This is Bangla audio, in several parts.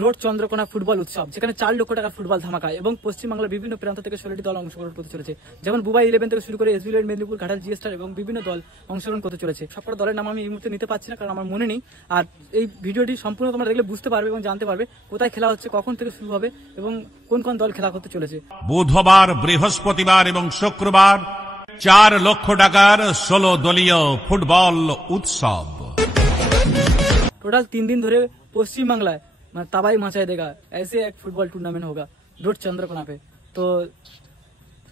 রোড চন্দ্রকোনা ফুটবল উৎসব, যেখানে 4 লক্ষ টাকার ফুটবল ধামাকা এবং পশ্চিমবাংলার বিভিন্ন প্রান্ত থেকে 16টি দল অংশগ্রহণ করতে চলেছে। যেমন বুবাই 11 থেকে শুরু করে SB eleven Medinipur, Ghatal, GS star এবং বিভিন্ন দল অংশগ্রহণ করতে চলেছে। সবকটা দলের নাম আমি এই মুহূর্তে নিতে পারছি না, কারণ আমার মনে নেই। আর এই ভিডিওটি সম্পূর্ণ তোমরা দেখলে বুঝতে পারবে এবং জানতে পারবে কোথায় খেলা হচ্ছে, কখন থেকে শুরু হবে এবং কোন কোন দল খেলা করতে চলেছে। বুধবার, বৃহস্পতিবার এবং শুক্রবার 4 লক্ষ টাকার 16 দলীয় ফুটবল উৎসব। टोटल 3 दिन धरे पश्चिम बांग्लाয় মানে तबाही मचाए देगा ऐसे एक फुटबल टूर्नामेंट होगा रोड चंद्रकोना पे। तो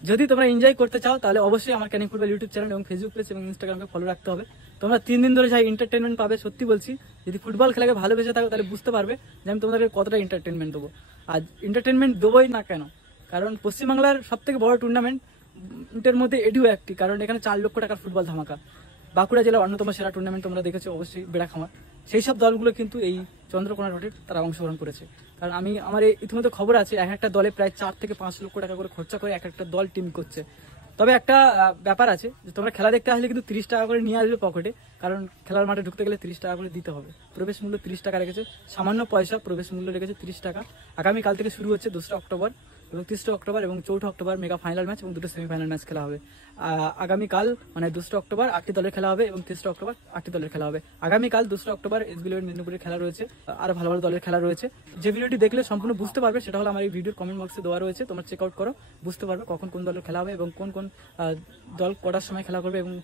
যদি তোমরা এনজয় করতে চাও তাহলে অবশ্যই আমার ক্যানিং ফুটবল ইউটিউব চ্যানেল এবং ফেসবুক পেজ এবং ইনস্টাগ্রামকে ফলো রাখতে হবে। তোমরা 3 দিন ধরে যাই এন্টারটেইনমেন্ট পাবে। সত্যি বলছি, যদি ফুটবল খেলাকে ভালোবেসে থাকো তাহলে বুঝতে পারবে যে আমি তোমাদেরকে কতটা এন্টারটেইনমেন্ট দেবো। আর এন্টারটেইনমেন্ট দেবোই না কেন, কারণ পশ্চিমবাংলার সবথেকে বড় টুর্নামেন্টের মধ্যে এটিও একটি, কারণ এখানে 4 লক্ষ টাকার ফুটবল ধামাকা। বাঁকুড়া জেলার অন্যতম সেরা টুর্নামেন্ট তোমরা দেখেছো অবশ্যই, বেড়াখামার। সেই সব দলগুলো কিন্তু এই চন্দ্রকোনা রোডে তারা অংশগ্রহণ করেছে। কারণ আমার ইতিমধ্যে খবর আছে এক একটা দলে প্রায় 4 থেকে 5 লক্ষ টাকা করে খরচা করে এক একটা দল টিম করছে। তবে একটা ব্যাপার আছে যে তোমরা খেলা দেখতে আসলে কিন্তু 30 টাকা করে নিয়ে আসবে পকেটে, কারণ খেলার মাঠে ঢুকতে গেলে 30 টাকা করে দিতে হবে। প্রবেশ মূল্য 30 টাকা রেখেছে, সামান্য পয়সা প্রবেশ মূল্য রেখেছে 30 টাকা। আগামীকাল থেকে শুরু হচ্ছে 2 অক্টোবর এবং 3 অক্টোবর এবং 4 অক্টোবর মেগা ফাইনাল ম্যাচ এবং 2টো সেমিফাইনাল ম্যাচ খেলা হবে। আগামীকাল মানে 2 অক্টোবর 8টি দলের খেলা হবে এবং 3 অক্টোবর 8টি দলের খেলা হবে। আগামীকাল 2 অক্টোবর এসবি ইলেভেন মেদিনীপুরের খেলা রয়েছে, আরো ভালো ভালো দলের খেলা রয়েছে। যে ভিডিওটি দেখলে সম্পূর্ণ বুঝতে পারবে সেটা হলো আমার এই ভিডিওর কমেন্ট বক্সে দেওয়া রয়েছে, তোমরা চেক আউট করো, বুঝতে পারবে কখন কোন দলের খেলা হবে এবং কোন কোন দল কটার সময় খেলা করবে এবং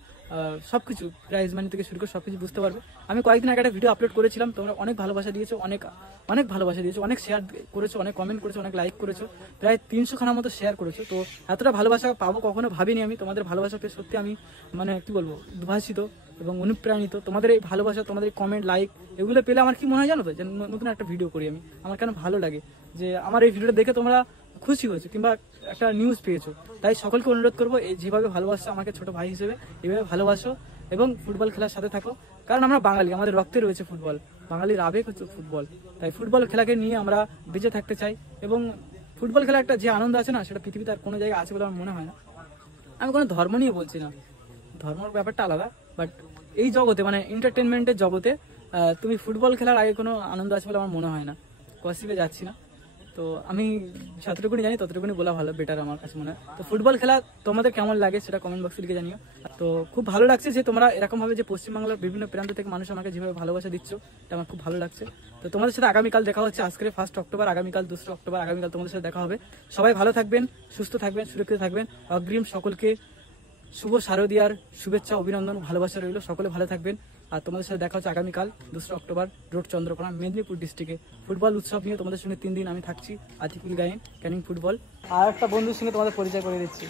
সবকিছু প্রাইজ মানি থেকে শুরু করে সবকিছু বুঝতে পারবে। আমি কয়েকদিন আগে একটা ভিডিও আপলোড করেছিলাম, তোমরা অনেক ভালোবাসা দিয়েছো, অনেক ভালোবাসা দিয়েছো, অনেক শেয়ার করেছো, অনেক কমেন্ট করেছো, অনেক লাইক করেছো, প্রায় 300 খানার মতো শেয়ার করেছো। তো এতটা ভালোবাসা পাবো কখনো ভাবিনি আমি। তোমাদের ভালোবাসা পেয়ে সত্যি আমি মানে কি বলবো, উদ্ভাসিত এবং অনুপ্রাণিত। তোমাদের এই ভালোবাসা, তোমাদের এই কমেন্ট, লাইক এগুলো পেলে আমার কি মনে হয় জানো তো, যে নতুন একটা ভিডিও করি আমি। আমার কেন ভালো লাগে যে আমার এই ভিডিওটা দেখে তোমরা খুশি হয়েছে কিংবা একটা নিউজ পেয়েছো। তাই সকলকে অনুরোধ করবো, যেভাবে ভালোবাসো আমাকে ছোট ভাই হিসেবে, এইভাবে ভালোবাসো এবং ফুটবল খেলার সাথে থাকো। কারণ আমরা বাঙালি, আমাদের রক্তে রয়েছে ফুটবল, বাঙালির আবেগ হচ্ছে ফুটবল। তাই ফুটবল খেলাকে নিয়ে আমরা বেঁচে থাকতে চাই এবং ফুটবল খেলা একটা যে আনন্দ আছে না, সেটা পৃথিবীতে আর কোনো জায়গায় আছে বলে আমার মনে হয় না। আমি কোনো ধর্ম নিয়ে বলছি না, ধর্মের ব্যাপারটা আলাদা, বাট এই জগতে মানে এন্টারটেনমেন্টের জগতে তুমি ফুটবল খেলার আগে কোনো আনন্দ আছে বলে আমার মনে হয় না। কসিপে যাচ্ছি না, তো আমি যতটুকুনি জানি ততটুকুনি বলা ভালো, বেটার আমার কাছে মনে হয়। তো ফুটবল খেলা তোমাদের কেমন লাগে সেটা কমেন্ট বক্সে লিখে জানিও। তো খুব ভালো লাগছে যে তোমরা এরকম ভাবে যে পশ্চিমবাংলার বিভিন্ন প্রান্ত থেকে মানুষ আমাকে যেভাবে ভালোবাসা দিচ্ছ, এটা আমার খুব ভালো লাগছে। তো তোমাদের সাথে আগামীকাল দেখা হচ্ছে। আজকে 1 অক্টোবর, আগামীকাল 2 অক্টোবর, আগামীকাল তোমাদের সাথে দেখা হবে। সবাই ভালো থাকবেন, সুস্থ থাকবেন, সুরক্ষিত থাকবেন। অগ্রিম সকলকে শুভ শারদীয়ার শুভেচ্ছা, অভিনন্দন, ভালোবাসা রইল। সকলে ভালো থাকবেন। আর তোমাদের সাথে দেখা হচ্ছে আগামীকাল 2 অক্টোবর রোড চন্দ্রকোনা মেদিনীপুর ডিস্ট্রিক্টে ফুটবল উৎসব নিয়ে তোমাদের সঙ্গে 3 দিন আমি থাকছি। আতিকুল গায়েন, ক্যানিং ফুটবল। আর একটা বন্ধুর সঙ্গে তোমাদের পরিচয় করে দিচ্ছি।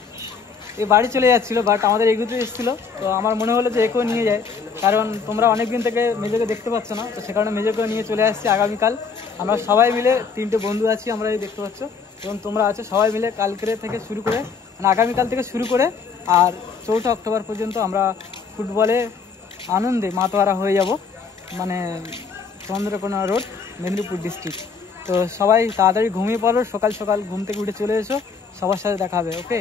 এই বাড়ি চলে যাচ্ছিল, বাট আমাদের এগুতে এসেছিল, তো আমার মনে হলো যে একেও নিয়ে যায়, কারণ তোমরা অনেকদিন থেকে মেজোকে দেখতে পাচ্ছ না, তো সে কারণে মেজোকেও নিয়ে চলে আসছি। আগামীকাল আমরা সবাই মিলে 3টে বন্ধু আছি, আমরা এই দেখতে পাচ্ছ এবং তোমরা আছো, সবাই মিলে কালকে থেকে শুরু করে মানে আগামীকাল থেকে শুরু করে আর 4 অক্টোবর পর্যন্ত আমরা ফুটবলে আনন্দে মাতোয়ারা হয়ে যাব, মানে চন্দ্রকোনা রোড মেদিনীপুর ডিস্ট্রিক্ট। তো সবাই তাড়াতাড়ি ঘুমিয়ে পড়ো, সকাল সকাল ঘুম থেকে উঠে চলে এসো, সবার সাথে দেখা হবে। ওকে,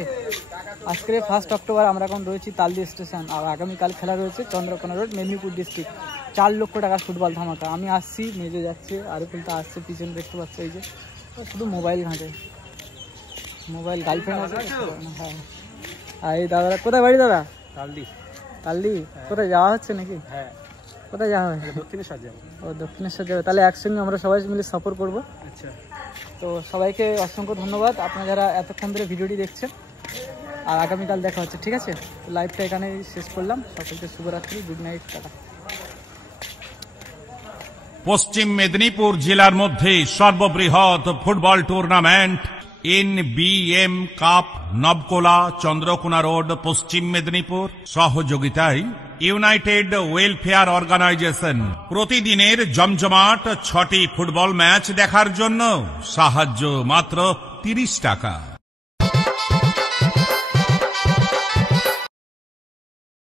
আজকে 1 অক্টোবর আমরা এখন রয়েছি তালদি স্টেশন, আর আগামীকাল খেলা রয়েছে চন্দ্রকোনা রোড মেদিনীপুর ডিস্ট্রিক্ট। 4 লক্ষ টাকার ফুটবল ধামাকা। আমি আসছি, মেজে যাচ্ছে, আরও ফুলটা আসছে, পিছনে দেখতে পাচ্ছ এই যে শুধু মোবাইল ঘাঁটে, মোবাইল গার্লফ্রেন্ড আছে। হ্যাঁ, আর এই দাদারা কোথায় বাড়ি? দাদা তালদি। তালদি কোথায় যাওয়া হচ্ছে নাকি? হ্যাঁ, কোথায় যাওয়া হচ্ছে? দক্ষিণেশ্বর যাবো। ও, দক্ষিণেশ্বর যাবে, তাহলে একসঙ্গে আমরা সবাই মিলে সফর করবো। আচ্ছা, তো সবাইকে অসংখ্য ধন্যবাদ আপনারা যারা এতক্ষণ ধরে ভিডিওটি দেখছেন, আর আগামীকাল দেখা হচ্ছে, ঠিক আছে? তো লাইভটা এখানেই শেষ করলাম। সকলকে শুভরাত্রি, গুড নাইট, টাটা। পশ্চিম মেদিনীপুর জেলার মধ্যে সর্ববৃহৎ football tournament NBM cup, Nabakola, Chandrakona road, Paschim Medinipur. সহযোগিতায় ইউনাইটেড ওয়েলফেয়ার অর্গানাইজেশন। প্রতিদিনের জমজমাট 6টি ফুটবল ম্যাচ দেখার জন্য সাহায্য মাত্র 30 টাকা।